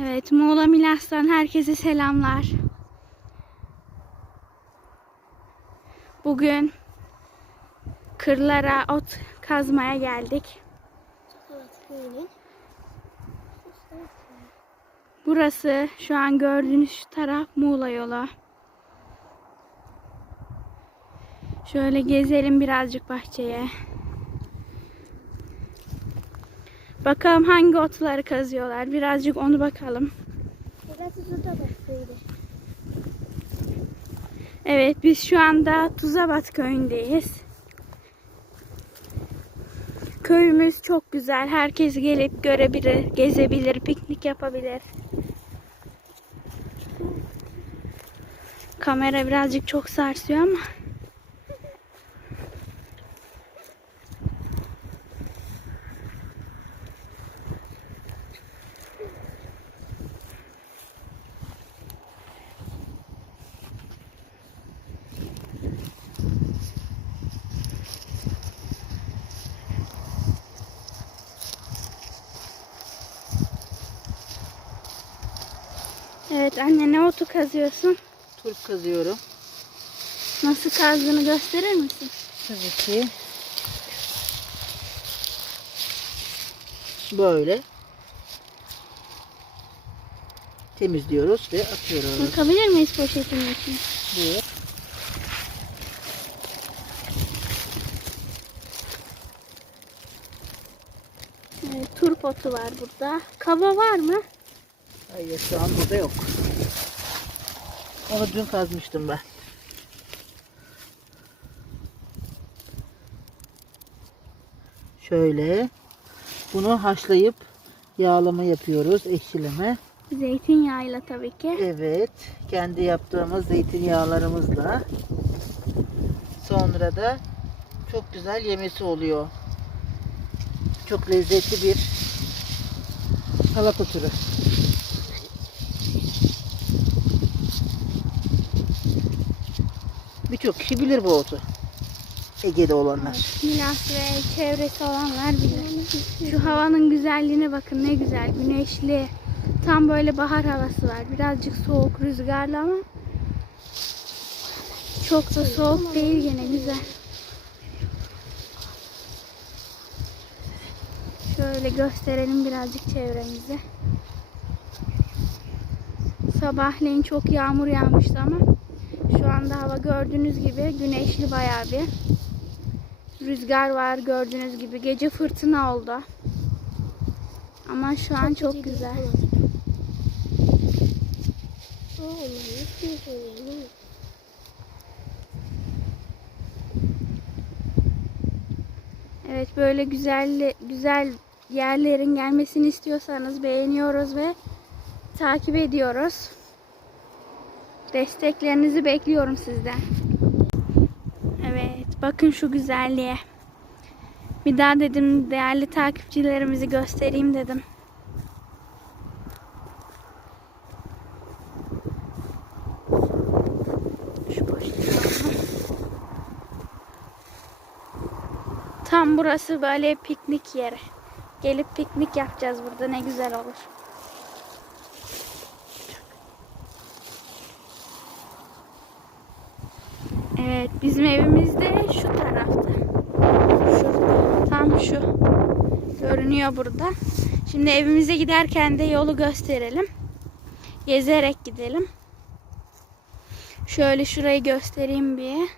Evet, Muğla Milas'tan herkese selamlar. Bugün kırlara ot kazmaya geldik. Burası şu an gördüğünüz taraf Muğla yolu. Şöyle gezelim birazcık bahçeye. Bakalım hangi otları kazıyorlar. Birazcık onu bakalım. Burası. Evet biz şu anda Tuzabat köyündeyiz. Köyümüz çok güzel. Herkes gelip görebilir, gezebilir, piknik yapabilir. Kamera birazcık çok sarsıyor ama. Evet anne ne otu kazıyorsun? Turp kazıyorum. Nasıl kazdığını gösterir misin? Tabii ki. Böyle. Temizliyoruz ve atıyoruz. Bakabilir miyiz poşetin içine? Buyur. Evet, turp otu var burada. Kaba var mı? Hayır şu an burada yok. Onu dün kazmıştım ben. Şöyle. Bunu haşlayıp yağlama yapıyoruz. Ekşileme. Zeytinyağıyla tabii ki. Evet. Kendi yaptığımız zeytinyağlarımızla. Sonra da çok güzel yemesi oluyor. Çok lezzetli bir halaka türü. Birçok kişi bilir bu otu. Ege'de olanlar. Milas ve çevresi olanlar bilir. Şu havanın güzelliğine bakın ne güzel. Güneşli. Tam böyle bahar havası var. Birazcık soğuk rüzgarlı ama çok da soğuk değil yine güzel. Şöyle gösterelim birazcık çevremizi. Sabahleyin çok yağmur yağmıştı ama anda hava gördüğünüz gibi güneşli bayağı bir. Rüzgar var gördüğünüz gibi. Gece fırtına oldu. Ama şu an çok güzel. Evet böyle güzel güzel yerlerin gelmesini istiyorsanız beğeniyoruz ve takip ediyoruz. Desteklerinizi bekliyorum sizden. Evet bakın şu güzelliğe. Bir daha dedim değerli takipçilerimizi göstereyim dedim. Tam burası böyle piknik yeri. Gelip piknik yapacağız burada ne güzel olur. Evet bizim evimiz de şu tarafta. Şurada. Tam şu. Görünüyor burada. Şimdi evimize giderken de yolu gösterelim. Gezerek gidelim. Şöyle şurayı göstereyim bir.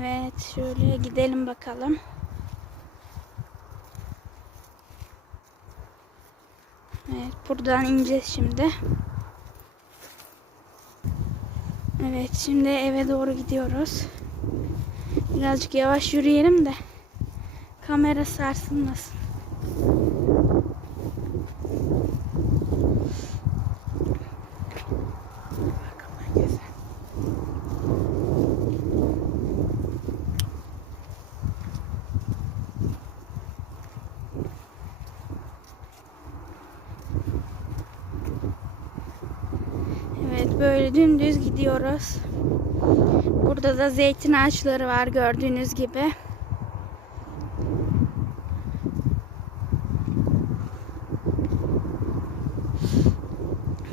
Evet şöyle gidelim bakalım. Evet buradan ineceğiz şimdi. Evet şimdi eve doğru gidiyoruz. Birazcık yavaş yürüyelim de kamera sarsılmasın. dümdüz gidiyoruz. Burada da zeytin ağaçları var gördüğünüz gibi.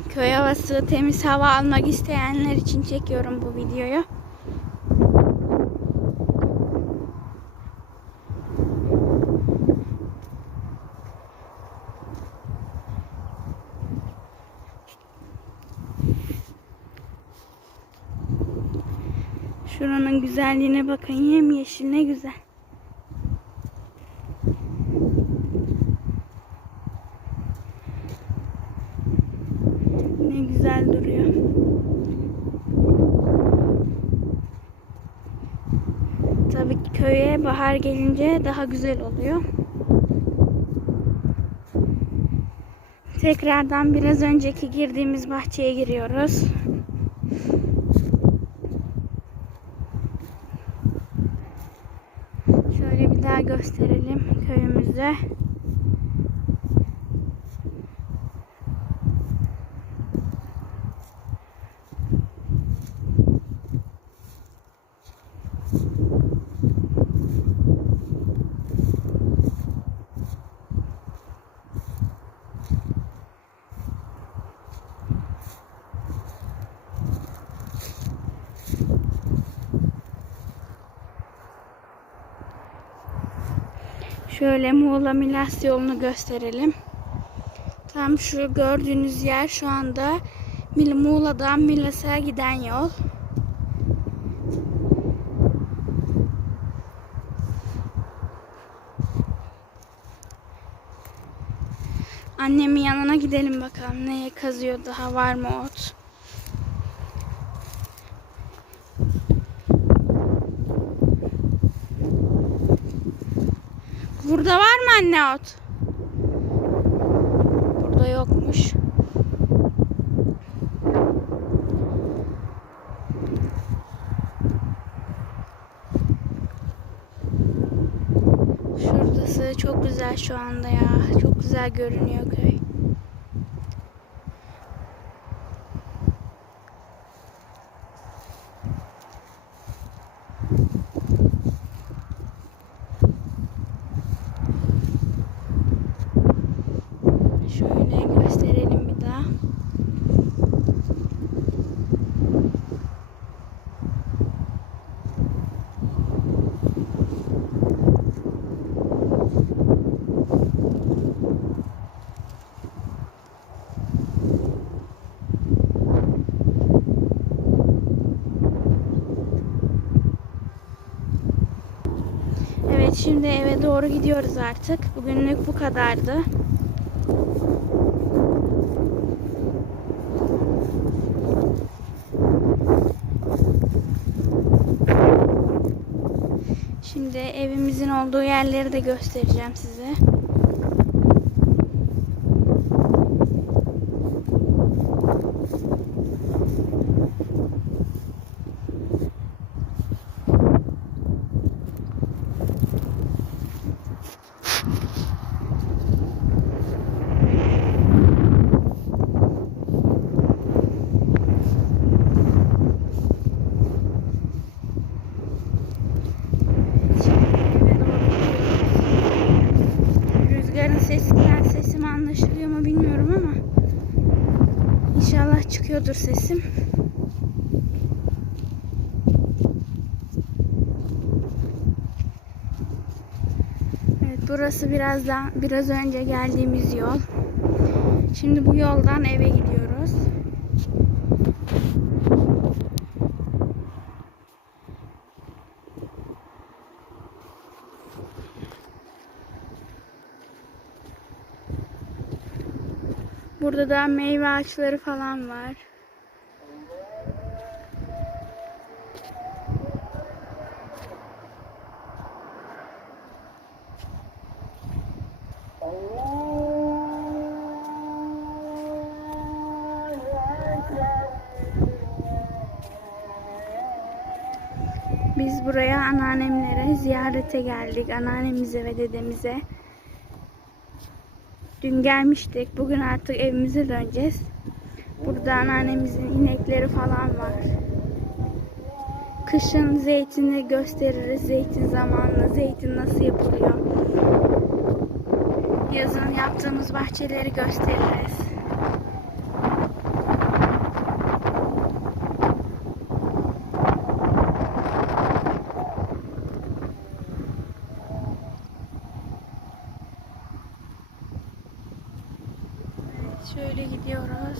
Köy havası, temiz hava almak isteyenler için çekiyorum bu videoyu. Şuranın güzelliğine bakın. Yemyeşil ne güzel. Ne güzel duruyor. Tabii ki köye bahar gelince daha güzel oluyor. Tekrardan biraz önceki girdiğimiz bahçeye giriyoruz. Şöyle bir daha gösterelim köyümüzü. Şöyle Muğla Milas yolunu gösterelim. Tam şu gördüğünüz yer şu anda Muğla'dan Milas'a giden yol. Annemin yanına gidelim bakalım neye kazıyor daha var mı ot. Burada var mı anne ot? Burada yokmuş. Şuradası çok güzel şu anda ya. Çok güzel görünüyor köy. Şöyle gösterelim bir daha. Evet şimdi eve doğru gidiyoruz artık. Bugünlük bu kadardı. Şimdi evimizin olduğu yerleri de göstereceğim size. Çıkıyordur sesim. Evet burası birazdan biraz önce geldiğimiz yol. Şimdi bu yoldan eve gidiyoruz. Burada da meyve ağaçları falan var. Biz buraya anneannemlere ziyarete geldik. Anneannemize ve dedemize. Dün gelmiştik. Bugün artık evimize döneceğiz. Burada anneannemizin inekleri falan var. Kışın zeytini gösteririz. Zeytin zamanlı. Zeytin nasıl yapılıyor. Yazın yaptığımız bahçeleri gösteririz. Şöyle gidiyoruz.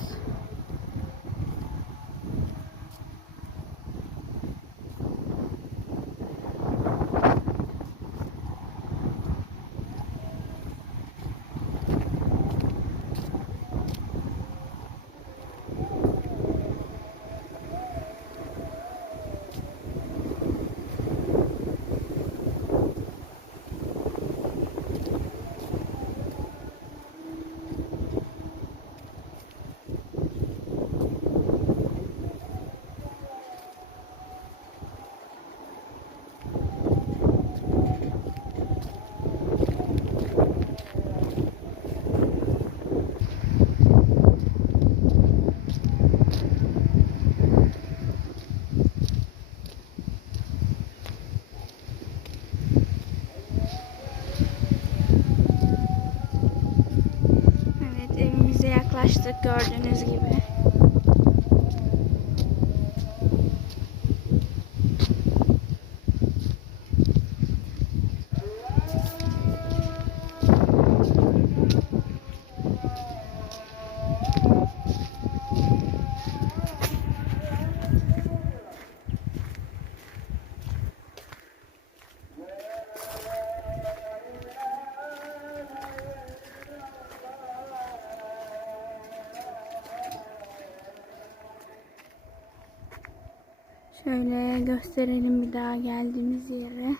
Evet yaklaştık gördüğünüz gibi. Şöyle gösterelim bir daha geldiğimiz yere.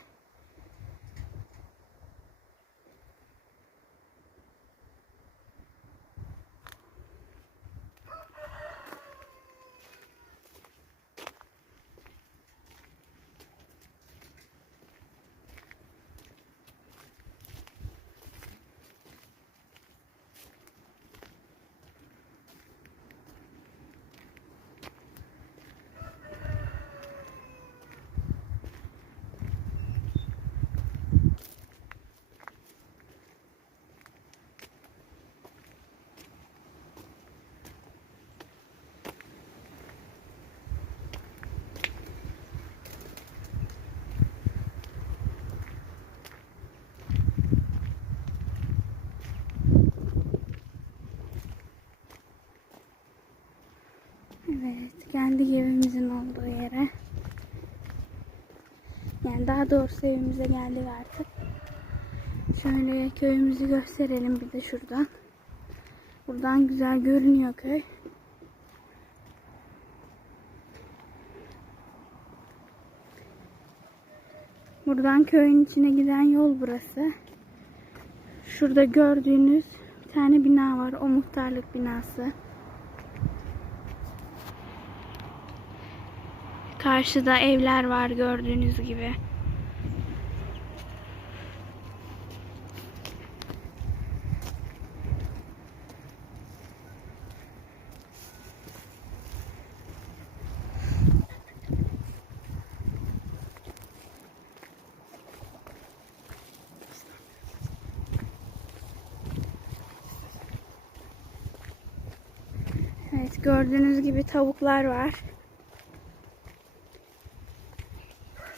Evet, geldik evimizin olduğu yere. Yani daha doğrusu evimize geldik artık. Şöyle köyümüzü gösterelim bir de şuradan. Buradan güzel görünüyor köy. Buradan köyün içine giden yol burası. Şurada gördüğünüz bir tane bina var. O muhtarlık binası. Karşıda evler var gördüğünüz gibi. Evet gördüğünüz gibi tavuklar var.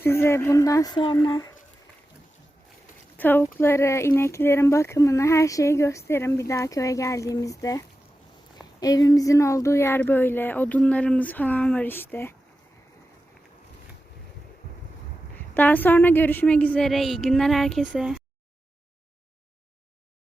Size bundan sonra tavukları, ineklerin bakımını her şeyi gösteririm bir daha köye geldiğimizde. Evimizin olduğu yer böyle. Odunlarımız falan var işte. Daha sonra görüşmek üzere. İyi günler herkese.